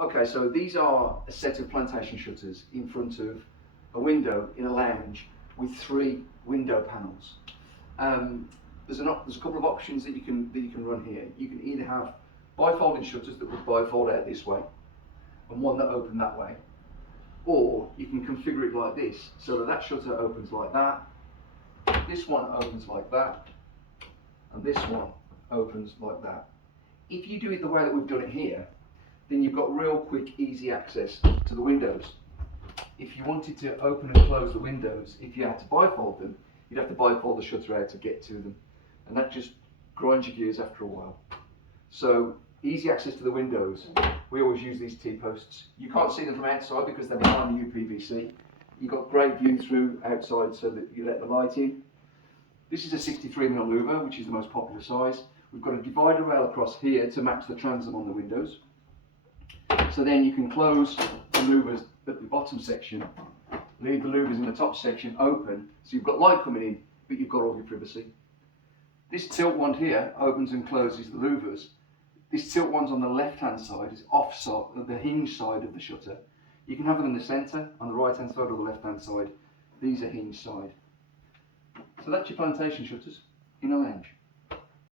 Okay, so these are a set of plantation shutters in front of a window in a lounge with 3 window panels. There's a couple of options that you can run here. You can either have bifolding shutters that would bifold out this way, and one that open that way, or you can configure it like this, so that shutter opens like that, this one opens like that, and this one opens like that. If you do it the way that we've done it here, then you've got real quick, easy access to the windows. If you wanted to open and close the windows, if you had to bifold them, you'd have to bifold the shutter out to get to them, and that just grinds your gears after a while. So easy access to the windows. We always use these T-posts. You can't see them from outside because they're behind the UPVC. You've got great view through outside so that you let the light in. This is a 63mm louver, which is the most popular size. We've got a divider rail across here to match the transom on the windows. So then you can close the louvers at the bottom section, leave the louvers in the top section open, so you've got light coming in, but you've got all your privacy. This tilt wand here opens and closes the louvers. This tilt wand's on the left-hand side, is offside, the hinge side of the shutter. You can have them in the centre, on the right-hand side or the left-hand side. These are hinge side. So that's your plantation shutters in a lounge.